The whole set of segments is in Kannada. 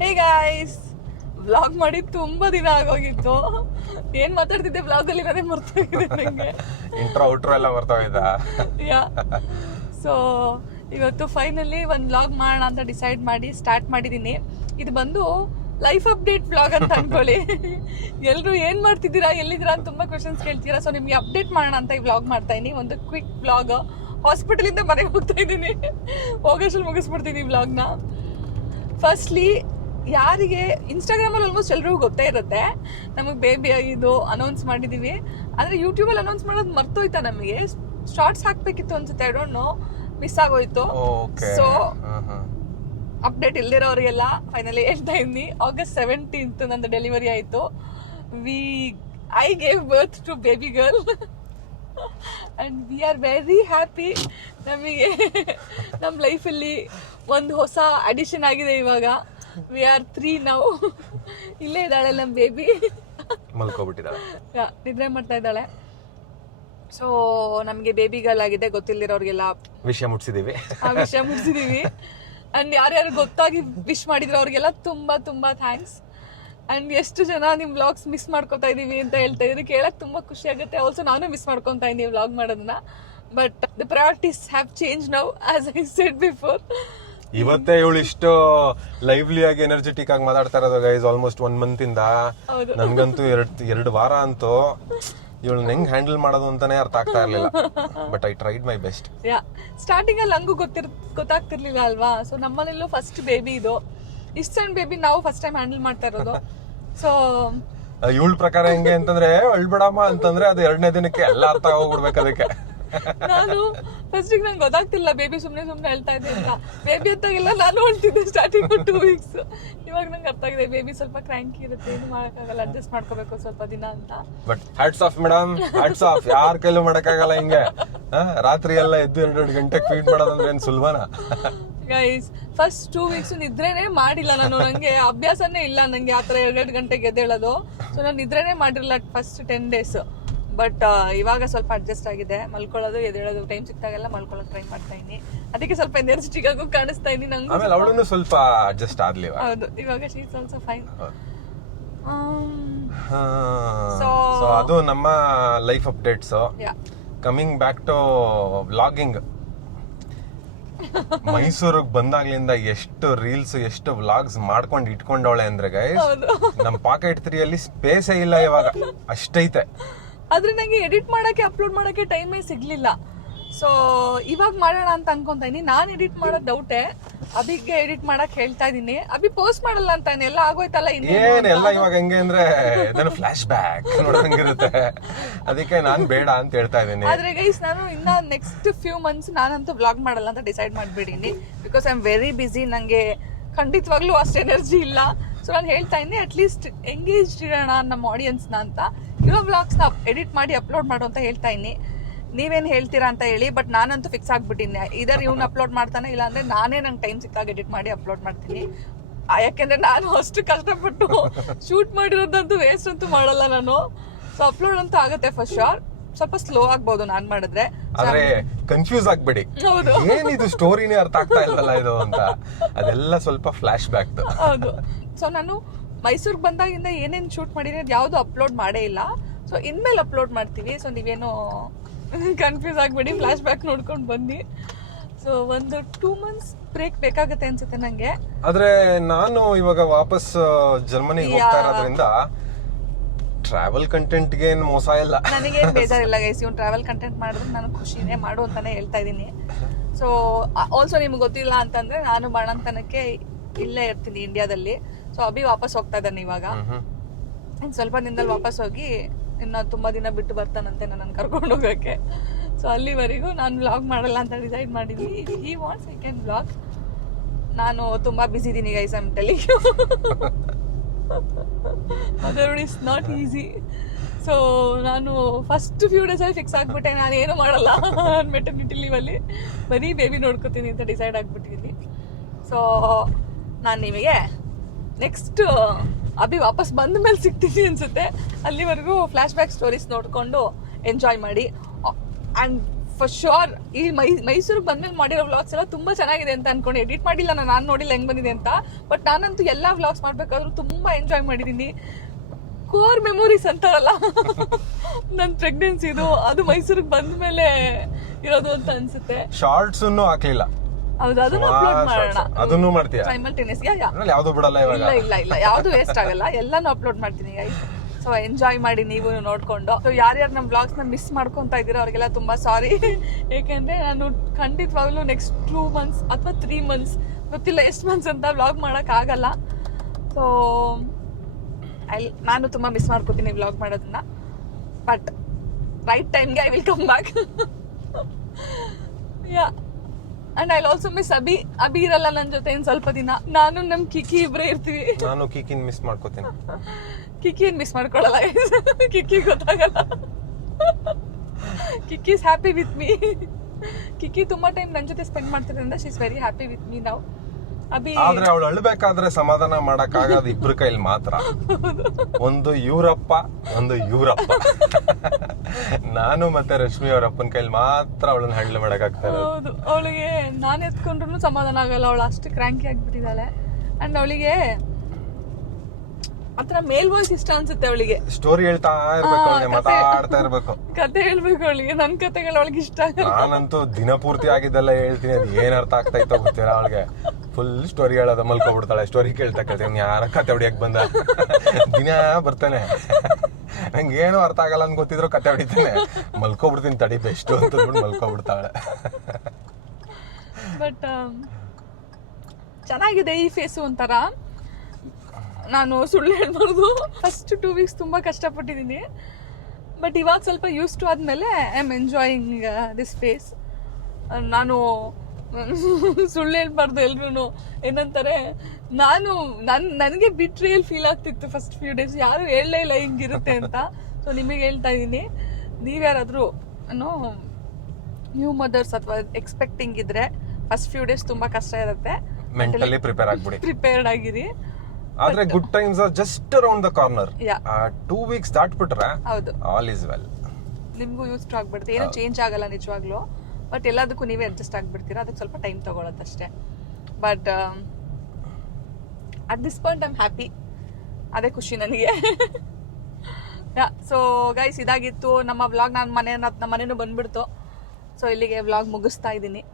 ಹೇ ಗಾಯ್ಸ್ ವ್ಲಾಗ್ ಮಾಡಿ ತುಂಬಾ ದಿನ ಆಗೋಗಿತ್ತು. ಏನ್ ಮಾತಾಡ್ತಿದ್ದೆ? ವ್ಲಾಗ್ ಅಲ್ಲಿ ಅದೇ ಮರ್ತೋಗಿದೆ ನಂಗೆ. ಇಂಟ್ರೋ ಔಟ್ರೋ ಎಲ್ಲ ಮರ್ತೋಗಿದೆ ಯಾ ಸೊ ಇವತ್ತು ಫೈನಲಿ ಒಂದು ವ್ಲಾಗ್ ಮಾಡೋಣ ಅಂತ ಡಿಸೈಡ್ ಮಾಡಿ ಸ್ಟಾರ್ಟ್ ಮಾಡಿದ್ದೀನಿ ಇದು ಬಂದು ಲೈಫ್ ಅಪ್ಡೇಟ್ ವ್ಲಾಗ್ ಅಂತ ಅನ್ಕೊಳ್ಳಿ. ಎಲ್ಲರೂ ಏನು ಮಾಡ್ತಿದ್ದೀರಾ? ಎಲ್ಲಿದ್ದೀರಾ ಅಂತ ತುಂಬಾ ಕ್ವಶನ್ಸ್ ಕೇಳ್ತೀರಾ? ಸೊ ನಿಮ್ಗೆ ಅಪ್ಡೇಟ್ ಮಾಡೋಣ ಅಂತ ಈ ವ್ಲಾಗ್ ಮಾಡ್ತಾ ಇದೀನಿ. ಒಂದು ಕ್ವಿಕ್ ವ್ಲಾಗ್ ಹಾಸ್ಪಿಟಲಿಂದ ಮನೆಗೆ ಹೋಗ್ತಾ ಇದ್ದೀನಿ ಹೋಗೋಷ್ಟು ಮುಗಿಸ್ಬಿಡ್ತೀನಿ ಈ ವ್ಲಾಗ್ನ ಫಸ್ಟ್ಲಿ ಯಾರಿಗೆ ಇನ್ಸ್ಟಾಗ್ರಾಮಲ್ಲಿ ಆಲ್ಮೋಸ್ಟ್ ಎಲ್ರಿಗೂ ಗೊತ್ತೇ ಇರುತ್ತೆ. ನಮಗೆ ಬೇಬಿ ಆಗಿದ್ದು ಅನೌನ್ಸ್ ಮಾಡಿದೀವಿ. ಆದರೆ ಯೂಟ್ಯೂಬಲ್ಲಿ ಅನೌನ್ಸ್ ಮಾಡೋದು ಮರ್ತೋಯ್ತಾ ನಮಗೆ? ಶಾರ್ಟ್ಸ್ ಹಾಕ್ಬೇಕಿತ್ತು ಅನ್ಸುತ್ತೆ ಐ ಡೋಂಟ್ ನೋ ಮಿಸ್ ಆಗೋಯ್ತು. ಸೊ ಅಪ್ಡೇಟ್ ಇಲ್ದಿರೋರಿಗೆಲ್ಲ ಫೈನಲಿ ಹೇಳ್ತಾ ಇದ್ದೀನಿ. ಆಗಸ್ಟ್ ಸೆವೆಂಟೀನ್ತ್ ನಂದು ಡೆಲಿವರಿ ಆಯಿತು. We I gave birth to baby girl and we are very happy ನಮಗೆ ನಮ್ಮ ಲೈಫಲ್ಲಿ ಒಂದು ಹೊಸ ಅಡಿಷನ್ ಆಗಿದೆ ಇವಾಗ. ವಿ ಆರ್ ತ್ರೀ ನಾವು ಇಲ್ಲೇ ಇದ್ದಾಳೆ ನಮ್ಮ ಬೇಬಿ ಮಲ್ಕೋಬಿಟ್ಟಿದ್ದಾಳೆ. ನಿದ್ರೆ ಮಾಡ್ತಾ ಇದ್ದಾಳೆ. ಸೊ ನಮಗೆ ಬೇಬಿ ಗರ್ಲ್ ಆಗಿದೆ ಗೊತ್ತಿಲ್ದಿರೋರಿಗೆಲ್ಲ ವಿಷಯ ಮುಟ್ಸಿದೀವಿ ಆ ವಿಷಯ ಮುಟ್ಸಿದೀವಿ ಅಂಡ್ ಯಾರ್ಯಾರು ಗೊತ್ತಾಗಿ ವಿಶ್ ಮಾಡಿದ್ರು ಅವ್ರಿಗೆಲ್ಲ ತುಂಬಾ ತುಂಬಾ ಥ್ಯಾಂಕ್ಸ್ ಅಂಡ್ ಎಷ್ಟು ಜನ ನಿಮ್ ವ್ಲಾಗ್ಸ್ ಮಿಸ್ ಮಾಡ್ಕೊತಾ ಇದೀವಿ ಅಂತ ಹೇಳ್ತಾ ಇದ್ರಿ. ಕೇಳಕ್ ತುಂಬಾ ಖುಷಿ ಆಗುತ್ತೆ. ಆಲ್ಸೋ ನಾನು ಮಿಸ್ ಮಾಡ್ಕೊತಾ ಇದ್ದೀನಿ ವ್ಲಾಗ್ ಮಾಡೋದನ್ನ. But the priorities have change now as I said before ಇವತ್ತೇ ಇವಳು ಇಷ್ಟು ಲೈವ್ಲಿ ಆಗಿ ಎನರ್ಜೆಟಿಕ್ ಆಗಿ ಮಾತಾಡ್ತಾ ಇರೋದು ಗೈಸ್ ಆಲ್ಮೋಸ್ಟ್ ಒನ್ ಮಂತ್ ಇಂದ. ನನ್ಗಂತೂ ಎರಡ್ ಎರಡು ವಾರ ಅಂತೂ ಇವಳನ್ನ ಹೆಂಗ್ ಹ್ಯಾಂಡಲ್ ಮಾಡೋದು ಅಂತಾನೆ ಅರ್ಥ ಆಗ್ತಾ ಇರ್ಲಿಲ್ಲ. But I tried my best yeah starting ಅಲ್ಲಿ ಹಂಗೂ ಗೊತ್ತಿರ್ ಗೊತ್ತಾಗ್ತಿರ್ಲಿಲ್ಲ ಅಲ್ವಾ? ಸೊ ನಮ್ಮನೇಲೂ ಫಸ್ಟ್ ಬೇಬಿ ಇದು. ಇಷ್ಟು ಸಣ್ಣ ಬೇಬಿ ನಾವು ಫಸ್ಟ್ ಟೈಮ್ ಹ್ಯಾಂಡಲ್ ಮಾಡ್ತಾ ಇರೋದು. ಸೊ ಇವಳ ಪ್ರಕಾರ ಹೆಂಗೆ ಅಂತಂದ್ರೆ ಅಳ್ಬೇಡಮ್ಮ ಅಂತಂದ್ರೆ ಅದು ಎರಡನೇ ದಿನಕ್ಕೆ ಎಲ್ಲ ಅರ್ಥ ಹೋಗ್ಬಿಡ್ಬೇಕು ಅದಕ್ಕೆ. ನಾನು ಫಸ್ಟಿಗೆ ನಂಗೆ ಗೊತ್ತಾಗ್ತಿಲ್ಲ ಬೇಬಿ ಸುಮ್ಮನೆ ಸುಮ್ಮನೆ ಹೇಳ್ತಾ ಇದ್ದೆ ಅಂತ. ಬೇಬಿ ಅಂತಾಗಿಲ್ಲ ನಾನು ಹೊಳ್ತಿದ್ದೆ ಸ್ಟಾರ್ಟಿಂಗ್ ಟೂ ವೀಕ್ಸ್ ಇವಾಗ ನಂಗೆ ಅರ್ಥ ಆಗಿದೆ ಬೇಬಿ ಸ್ವಲ್ಪ ಕ್ರ್ಯಾಂಕಿ ಇರುತ್ತೆ ಏನು ಮಾಡೋಕ್ಕಾಗಲ್ಲ ಅಡ್ಜಸ್ಟ್ ಮಾಡ್ಕೋಬೇಕು ಸ್ವಲ್ಪ ದಿನ ಅಂತ. But hats off madam hats off ಯಾರ ಕೈಲೂ ಮಾಡೋಕ್ಕಾಗಲ್ಲ ಹಿಂಗೆ. ರಾತ್ರಿ ಎಲ್ಲ ಎದ್ದು ಎರಡೆರಡು ಗಂಟೆ ಫೀಡ್ ಮಾಡೋದಂದ್ರೆ ಏನ್ ಸುಲಭನಾ? ಗೈಸ್ ಫಸ್ಟ್ ಟೂ ವೀಕ್ಸ್ ನಿದ್ರೆನೇ ಮಾಡಿಲ್ಲ ನಾನು. ನಂಗೆ ಅಭ್ಯಾಸನೇ ಇಲ್ಲ ನಂಗೆ ಆ ಥರ ಎರಡೆರಡು ಗಂಟೆಗೆ ಎದ್ದೇಳೋದು. ಸೊ ನಾನು ನಿದ್ರೆನೇ ಮಾಡಿರಲ್ಲ ಫಸ್ಟ್ ಟೆನ್ ಡೇಸ್ ಬಟ್ ಇವಾಗ ಸ್ವಲ್ಪ ಅಡ್ಜಸ್ಟ್ ಆಗಿದೆ. ಮಲ್ಕೊಳ್ಳೋದು ಎದ್ದೇಳೋದು ಟೈಮ್ ಸಿಕ್ತಾಗೆಲ್ಲ ಮಲ್ಕೊಳ್ಳೋದು ಟ್ರೈ ಮಾಡ್ತಾ ಇದ್ದೀನಿ. ಅದಕ್ಕೆ ಸ್ವಲ್ಪ ಎನರ್ಜೆಟಿಕ್ ಆಗು ಕಾಣಿಸ್ತಾ ಇದ್ದೀನಿ ನಂಗೆ ಆಮೇಲೆ ಅವಳನ್ನು ಸ್ವಲ್ಪ ಅಡ್ಜಸ್ಟ್ ಆಗಲಿ. ಹೌದು ಇವಾಗ ಶೀಸ್ ಆಲ್ಸೋ ಫೈನ್ ಸೊ ಅದು ನಮ್ಮ life updates coming back to vlogging ಮೈಸೂರಿಗೆ ಬಂದಾಗ್ಲಿಂದ ಎಷ್ಟು ರೀಲ್ಸ್ ಎಷ್ಟು ವ್ಲಾಗ್ಸ್ ಮಾಡ್ಕೊಂಡು ಇಟ್ಕೊಂಡವಳೆ ಅಂದ್ರೆ ಗೈಸ್ ಹೌದು. ನಮ್ ಪಾಕೆಟ್ ತ್ರೀ ಅಲ್ಲಿ ಸ್ಪೇಸೇ ಇಲ್ಲ ಇವಾಗ. ಅಷ್ಟೈತೆ. ಆದ್ರೆ ನಂಗೆ ಎಡಿಟ್ ಮಾಡಕ್ಕೆ ಅಪ್ಲೋಡ್ ಮಾಡಕ್ಕೆ ಟೈಮೇ ಸಿಗ್ಲಿಲ್ಲ. ಸೊ ಇವಾಗ ಮಾಡೋಣ ಅಂತ ಅನ್ಕೊಂತ ಇದೀನಿ ನಾನು ಎಡಿಟ್ ಮಾಡೋ ಡೌಟೇ ಅಭಿಗೆ ಎಡಿಟ್ ಮಾಡಕ್ ಹೇಳ್ತಾ ಇದೀನಿ ಅಭಿ ಪೋಸ್ಟ್ ಮಾಡಲ್ಲ ಅಂತ ಎಲ್ಲ ಆಗೋಯ್ತಲ್ಲ ಇನ್ನೇನು ಎಲ್ಲ ಇವಾಗ ಹೆಂಗೆ ಅಂದ್ರೆ ಫ್ಲಾಶ್ ಬ್ಯಾಕ್ ನೋಡಂಗಿರುತ್ತೆ ಅದಕ್ಕೆ ನಾನು ಬೇಡ ಅಂತ ಹೇಳ್ತಾ ಇದ್ದೀನಿ. ಆದ್ರೆ ಗೈಸ್ ನಾನು ಇನ್ನ ನೆಕ್ಸ್ಟ್ ಫ್ಯೂ ಮಂತ್ಸ್ ನಾನಂತೂ ವ್ಲಾಗ್ ಮಾಡಲ್ಲ ಅಂತ decide ಮಾಡ್ಬಿಡೀನಿ. Because I am very busy ನಂಗೆ ಖಂಡಿತವಾಗ್ಲೂ ಅಷ್ಟು ಎನರ್ಜಿ ಇಲ್ಲ. ಸೊ ನಾನು ಹೇಳ್ತಾ ಇದ್ದೀನಿ ಅಟ್ಲೀಸ್ಟ್ ಎಂಗೇಜ್ ಇರೋಣ ನಮ್ಮ ಆಡಿಯನ್ಸ್ನ ಅಂತ. ಇರೋ ವ್ಲಾಗ್ಸ್ನ ಎಡಿಟ್ ಮಾಡಿ ಅಪ್ಲೋಡ್ ಮಾಡು ಅಂತ ಹೇಳ್ತಾ ಇದ್ದೀನಿ ನೀವೇನು ಹೇಳ್ತೀರಾ ಅಂತ ಹೇಳಿ ಬಟ್ ನಾನಂತೂ ಫಿಕ್ಸ್ ಆಗಿಬಿಟ್ಟಿನಿ ಇದರ್ ಇವ್ನ ಅಪ್ಲೋಡ್ ಮಾಡ್ತಾನೆ ಇಲ್ಲ ಅಂದ್ರೆ ನಾನೇ ನಂಗೆ ಟೈಮ್ ಸಿಕ್ಕಾಗ ಎಡಿಟ್ ಮಾಡಿ ಅಪ್ಲೋಡ್ ಮಾಡ್ತೀನಿ. ಯಾಕೆಂದರೆ ನಾನು ಅಷ್ಟು ಕಷ್ಟಪಟ್ಟು ಶೂಟ್ ಮಾಡಿರೋದಂತೂ ವೇಸ್ಟ್ ಅಂತೂ ಮಾಡಲ್ಲ ನಾನು. ಸೊ ಅಪ್ಲೋಡ್ ಅಂತೂ ಆಗುತ್ತೆ ಫಸ್ಟ್ ಶೋರ್ ಸ್ವಲ್ಪ ಸ್ಲೋ ಆಗ್ಬೋದು ನಾನ್ ಮಾಡಿದ್ರೆ. ಆದ್ರೆ ಕನ್ಫ್ಯೂಸ್ ಆಗ್ಬೇಡಿ. ಹೌದು. ಏನಿದು ಸ್ಟೋರಿನೇ ಅರ್ಥ ಆಗ್ತಾ ಇಲ್ಲಲ್ಲ ಇದು ಅಂತ. ಅದೆಲ್ಲ ಸ್ವಲ್ಪ ಫ್ಲಾಶ್ ಬ್ಯಾಕ್ ಹೌದು. ಸೊ ನಾನು ಮೈಸೂರಿಗೆ ಬಂದಾಗಿಂದ ಏನೇನು ಶೂಟ್ ಮಾಡಿದ್ರೆ ಅದು ಯಾವುದು ಅಪ್ಲೋಡ್ ಮಾಡೇ ಇಲ್ಲ. ಸೊ ಇನ್ಮೇಲೆ ಅಪ್ಲೋಡ್ ಮಾಡ್ತೀವಿ. ಸೊ ನೀವೇನು ಕನ್ಫ್ಯೂಸ್ ಆಗಿಬಿಡಿ ಫ್ಲಾಶ್ ಬ್ಯಾಕ್ ನೋಡ್ಕೊಂಡು ಬನ್ನಿ. ಸೊ ಒಂದು ಟೂ ಮಂತ್ಸ್ ಬ್ರೇಕ್ ಬೇಕಾಗುತ್ತೆ ಅನ್ಸುತ್ತೆ ನಂಗೆ. ಆದ್ರೆ ನಾನು ಇವಾಗ ವಾಪಸ್ ಜರ್ಮನಿ ಹೋಗ್ತಾ. ಇರೋದ್ರಿಂದ ಟ್ರಾವೆಲ್ ಕಂಟೆಂಟ್ಗೆ ಏನು ಮೋಸ ಇಲ್ಲ. ನನಗೇನು ಬೇಜಾರಿಲ್ಲ ಗೈಸ್ ಇವ್ನು ಟ್ರಾವೆಲ್ ಕಂಟೆಂಟ್ ಮಾಡಿದ್ರೆ ನಾನು ಖುಷಿನೇ ಮಾಡು ಅಂತಾನೆ ಹೇಳ್ತಾ ಇದ್ದೀನಿ. ಸೊ ಆಲ್ಸೋ ನಿಮ್ಗೆ ಗೊತ್ತಿಲ್ಲ ಅಂತಂದ್ರೆ ನಾನು ಬಾಣಂತನಕ್ಕೆ ಇಲ್ಲೇ ಇರ್ತೀನಿ ಇಂಡಿಯಾದಲ್ಲಿ ಸೊ ಅಭಿ ವಾಪಸ್ ಹೋಗ್ತಾ ಇದ್ದಾನೆ ಇವಾಗ. ಇನ್ನು ಸ್ವಲ್ಪ ದಿನದಲ್ಲಿ ವಾಪಸ್ ಹೋಗಿ ಇನ್ನು ತುಂಬಾ ದಿನ ಬಿಟ್ಟು ಬರ್ತಾನಂತೆ ನನ್ನ ಕರ್ಕೊಂಡು ಹೋಗಕ್ಕೆ. ಸೊ ಅಲ್ಲಿವರೆಗೂ ನಾನು ವ್ಲಾಗ್ ಮಾಡಲ್ಲ ಅಂತ ಡಿಸೈಡ್ ಮಾಡಿದ್ವಿ. He wants I can vlog ನಾನು ತುಂಬಾ ಬಿಸಿ ಇದ್ದೀನಿ guys I'm telling other is not easy so ನಾನು ಫಸ್ಟ್ ಫ್ಯೂ ಡೇಸ್ ಅಲ್ಲಿ ಫಿಕ್ಸ್ ಆಗ್ಬಿಟ್ಟೆ ನಾನು ಏನು ಮಾಡಲ್ಲ ಮೆಟರ್ನಿಟಿ ಅಲ್ಲಿ. ಬರೀ ಬೇಬಿ ನೋಡ್ಕೋತೀನಿ ಅಂತ ಡಿಸೈಡ್ ಆಗ್ಬಿಟ್ಟಿದ್ದೀನಿ ಸೊ ನಾನು ನಿಮಗೆ ನೆಕ್ಸ್ಟ್ ಅಭಿ ವಾಪಸ್ ಬಂದ ಮೇಲೆ ಸಿಗ್ತೀನಿ ಅನ್ಸುತ್ತೆ. ಅಲ್ಲಿವರೆಗೂ ಫ್ಲಾಶ್ ಬ್ಯಾಕ್ ಸ್ಟೋರೀಸ್ ನೋಡಿಕೊಂಡು ಎಂಜಾಯ್ ಮಾಡಿ. ಆ್ಯಂಡ್ ಫಾರ್ ಶೋರ್ ಈ ಮೈ, ಮೈಸೂರಿಗೆ ಬಂದ್ಮೇಲೆ ಮಾಡಿರೋ ವ್ಲಾಗ್ಸ್ ಎಲ್ಲ ತುಂಬ ಚೆನ್ನಾಗಿದೆ ಅಂತ ಅನ್ಕೊಂಡು. ಎಡಿಟ್ ಮಾಡಿಲ್ಲ ನಾನು ನಾನು ನೋಡಿಲ್ಲ ಹೆಂಗೆ ಬಂದಿದೆ ಅಂತ. ಬಟ್ ನಾನಂತೂ ಎಲ್ಲ ವ್ಲಾಗ್ಸ್ ಮಾಡಬೇಕಾದ್ರೂ ತುಂಬ ಎಂಜಾಯ್ ಮಾಡಿದ್ದೀನಿ. ಕೋರ್ ಮೆಮೊರೀಸ್ ಅಂತಾರಲ್ಲ. ನನ್ನ ಪ್ರೆಗ್ನೆನ್ಸಿದು ಅದು ಮೈಸೂರಿಗೆ ಬಂದ ಮೇಲೆ ಇರೋದು ಅಂತ ಅನ್ಸುತ್ತೆ. ಶಾರ್ಟ್ಸ್ ಹಾಕ್ಲಿಲ್ಲ. ಹೌದು ಅದನ್ನು ಅಪ್ಲೋಡ್ ಮಾಡೋಣ. ಅದನ್ನು ಮಾಡ್ತೀಯಾ? ಸೈಮಲ್ಟೇನಿಯಸ್ ಯಾವ್ದು ಬಿಡಲ್ಲ ಇವಾಗ. ಇಲ್ಲ ಇಲ್ಲ ಇಲ್ಲ ಯಾವ್ದು ವೇಸ್ಟ್ ಆಗಲ್ಲ. ಎಲ್ಲಾನು ಅಪ್ಲೋಡ್ ಮಾಡ್ತೀನಿ ಗೈಸ್ ಸೊ ಎಂಜಾಯ್ ಮಾಡಿ ನೀವು ನೋಡ್ಕೊಂಡು. ಸೊ ಯಾರ್ಯಾರು ನಮ್ಮ ಬ್ಲಾಗ್ಸ್ನ ಮಿಸ್ ಮಾಡ್ಕೊಂತ ಇದ್ದೀರೋ ಅವ್ರಿಗೆಲ್ಲ ತುಂಬಾ ಸಾರಿ ಏಕೆಂದ್ರೆ ನಾನು ಖಂಡಿತವಾಗ್ಲೂ ನೆಕ್ಸ್ಟ್ ಟೂ ಮಂತ್ಸ್ ಅಥವಾ ತ್ರೀ ಮಂತ್ಸ್ ಗೊತ್ತಿಲ್ಲ ಎಷ್ಟು ಮಂತ್ಸ್ ಅಂತ ಬ್ಲಾಗ್ ಮಾಡಕ್ ಆಗಲ್ಲ. ಸೊ ಐ ನಾನು ತುಂಬಾ ಮಿಸ್ ಮಾಡ್ಕೋತೀನಿ ಬ್ಲಾಗ್ ಮಾಡೋದನ್ನ. ಬಟ್ ರೈಟ್ ಟೈಮ್ಗೆ I will come back yeah and I also miss Abhi Abhi ಇರಲ್ಲ ನನ್ನ ಜೊತೆ ಇನ್ ಸ್ವಲ್ಪ ದಿನ. ನಾನು ನಮ್ ಕಿಕಿ ಇಬ್ರೇ ಇರ್ತೀವಿ. ನಾನು ಕಿಕಿನ್ ಮಿಸ್ ಮಾಡ್ಕೋತೀನಿ. ಕಿಕಿನ್ ಮಿಸ್ ಮಾಡ್ಕೊಳ್ಳಲ್ಲ. ಕಿಕ್ಕಿ ಗೊತ್ತಾಗಲ್ಲ. Kikki is happy with me Kikki ತುಂಬಾ ಟೈಮ್ ನನ್ನ ಜೊತೆ spend ಮಾಡ್ತಿದ್ರಿಂದ she is very happy with me ನಾವು ಆದ್ರೆ ಅವಳು ಅಳ್ಬೇಕಾದ್ರೆ ಸಮಾಧಾನ ಮಾಡಕ್ ಆಗೋದು ಇಬ್ರ ಕೈಲಿ ಮಾತ್ರ. ಒಂದು ಇವರಪ್ಪ ಒಂದು ಇವರಪ್ಪ. ನಾನು ಮತ್ತೆ ರಶ್ಮಿ ಅವ್ರ ಅಪ್ಪನ ಕೈಲಿ ಮಾತ್ರ ಅವಳನ್ನ ಹಳ್ಳಿ ಮಾಡಕ್ ಆಗ್ತಾ ಹೌದು. ಅವಳಿಗೆ ನಾನು ಎತ್ಕೊಂಡ್ರು ಸಮಾಧಾನ ಆಗಲ್ಲ. ಅವಳು ಅಷ್ಟು ಕ್ರಾಂಕಿ ಆಗ್ಬಿಟ್ಟಿದ್ದಾಳೆ. ಅಂಡ್ ಅವಳಿಗೆ ಆತರ ಮೇಲ್ ವಾಯ್ಸ್ ಇಷ್ಟ ಅನ್ಸುತ್ತೆ ಅವಳಿಗೆ. ಸ್ಟೋರಿ ಹೇಳ್ತಾ ಇರ್ಬೇಕು ಅವಳಿಗೆ ಮಾತಾಡ್ತಾ ಇರ್ಬೇಕು. ಕತೆ ಹೇಳ್ಬೇಕು ಅವಳಿಗೆ. ನನ್ ಕತೆಗಳು ಅವಳಿಗೆ ಇಷ್ಟ ಆಗಲ್ಲ. ನಾನಂತೂ ದಿನಪೂರ್ತಿ ಆಗಿದ್ದೆಲ್ಲ ಹೇಳ್ತೀನಿ. ಅದು ಏನ್ ಅರ್ಥ ಆಗ್ತಾ ಇತ್ತೋ ಗೊತ್ತಿಲ್ಲ ಅವಳಿಗೆ. ಫುಲ್ ಸ್ಟೋರಿ ಹೇಳೋದ ಮಲ್ಕೊಬಿಡ್ತಾಳೆ. ಸ್ಟೋರಿ ಕೇಳ್ತಾ ಕೇಳ್ತೀನಿ ಯಾರ ಕತೆ ಹೊಡಿಯಕ್ ಬಂದ? ದಿನ ಬರ್ತಾನೆ. ನಂಗೆ ಏನು ಅರ್ಥ ಆಗಲ್ಲ ಅಂತ ಗೊತ್ತಿದ್ರು ಕತೆ ಹೊಡಿತಾನೆ. ಮಲ್ಕೊಬಿಡ್ತೀನಿ ತಡಿ ಬೆಸ್ಟ್ ಅಂತ ಮಲ್ಕೊಬಿಡ್ತಾಳೆ. ಬಟ್ ಚೆನ್ನಾಗಿದೆ ಈ ಫೇಸು ಒಂಥರ. ನಾನು ಸುಳ್ಳು ಹೇಳ್ಬಾರ್ದು. ಫಸ್ಟ್ ಟೂ ವೀಕ್ಸ್ ತುಂಬ ಕಷ್ಟಪಟ್ಟಿದ್ದೀನಿ. ಬಟ್ ಇವಾಗ ಸ್ವಲ್ಪ ಯೂಸ್ ಟು ಆದಮೇಲೆ I am enjoying this phase ನಾನು ಸುಳ್ಳು ಹೇಳ್ಬಾರ್ದು ಎಲ್ರು ಏನಂತಾರೆ ನಾನು ನನ್ ನನಗೆ ಬಿಟ್ರಿಯಲ್ ಫೀಲ್ ಆಗ್ತಿತ್ತು ಫಸ್ಟ್ ಫ್ಯೂ ಡೇಸ್ ಯಾರು ಹೇಳಲೇ ಇಲ್ಲ ಹಿಂಗಿರುತ್ತೆ ಅಂತ. ಸೊ ನಿಮಗೆ ಹೇಳ್ತಾ ಇದ್ದೀನಿ ನೀವ್ಯಾರಾದರೂ ಏನೋ ನ್ಯೂ ಮದರ್ಸ್ ಅಥವಾ ಎಕ್ಸ್ಪೆಕ್ಟಿಂಗ್ ಇದ್ರೆ ಫಸ್ಟ್ ಫ್ಯೂ ಡೇಸ್ ತುಂಬಾ ಕಷ್ಟ ಇರುತ್ತೆ. ಮೆಂಟಲಿ ಪ್ರಿಪೇರ್ ಆಗ್ಬಿಡಿ. ಪ್ರಿಪೇರ್ಡ್ ಆಗಿರಿ. ಆದ್ರೆ good times are just around the corner yeah two weeks ದಾಟ್ಬಿಟ್ರೆ ಹೌದು. ಆಲ್ ಇಸ್ ವೆಲ್ ನಿಮಗೂ ಯೂಸ್ ಆಗ್ಬಿಡುತ್ತೆ. ಏನೋ ಚೇಂಜ್ ಆಗಲ್ಲ ನಿಜವಾಗ್ಲೂ. ಬಟ್ ಎಲ್ಲದಕ್ಕೂ ನೀವೇ ಅಡ್ಜಸ್ಟ್ ಆಗಿಬಿಡ್ತೀರ? ಅದಕ್ಕೆ ಸ್ವಲ್ಪ time ತಗೊಳತ್ತಷ್ಟೇ but at this point I'm happy ಅದೇ ಖುಷಿ ನನಗೆ. ಸೊ ಗೈಸ್ ಇದಾಗಿತ್ತು. ನಮ್ಮ ವ್ಲಾಗ್ ನಾನು ಮನೆ ನಮ್ಮ ಮನೇನು ಬಂದ್ಬಿಡ್ತು. ಸೊ ಇಲ್ಲಿಗೆ ವ್ಲಾಗ್ ಮುಗಿಸ್ತಾ ಇದ್ದೀನಿ.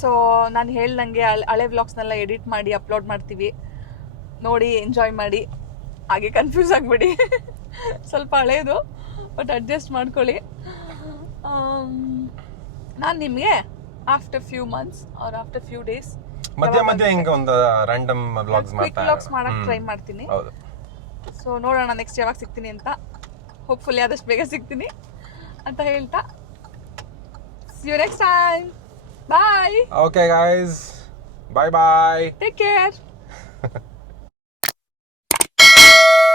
ಸೊ ನಾನು ಹೇಳ್ದಂಗೆ ಹಳೆ- ಹಳೆ ವ್ಲಾಗ್ಸ್ನೆಲ್ಲ ಎಡಿಟ್ ಮಾಡಿ ಅಪ್ಲೋಡ್ ಮಾಡ್ತೀವಿ. ನೋಡಿ ಎಂಜಾಯ್ ಮಾಡಿ. ಹಾಗೆ ಕನ್ಫ್ಯೂಸ್ ಆಗಿಬಿಡಿ. ಸ್ವಲ್ಪ ಹಳೇದು ಬಟ್ ಅಡ್ಜಸ್ಟ್ ಮಾಡ್ಕೊಳ್ಳಿ. ನಾನು ನಿಮಗೆ after few months or after few days ಮಧ್ಯ ಮಧ್ಯ ಹಿಂಗ ಒಂದು ರ್ಯಾಂಡಮ್ ಬ್ಲಾಗ್ಸ್ ಕ್ವಿಕ್ ಮಾಡ್ತಾ ವ್ಲಾಗ್ಸ್ ಮಾಡಕ್ ಟ್ರೈ ಮಾಡ್ತೀನಿ. ಹೌದು. ಸೊ ನೋಡೋಣ ನೆಕ್ಸ್ಟ್ ಯಾವಾಗ ಸಿಗ್ತೀನಿ ಅಂತ. ಹೋಪ್ಫುಲಿ ಆದಷ್ಟು ಬೇಗ ಸಿಗ್ತೀನಿ ಅಂತ ಹೇಳ್ತಾ. You next time bye okay guys bye bye take care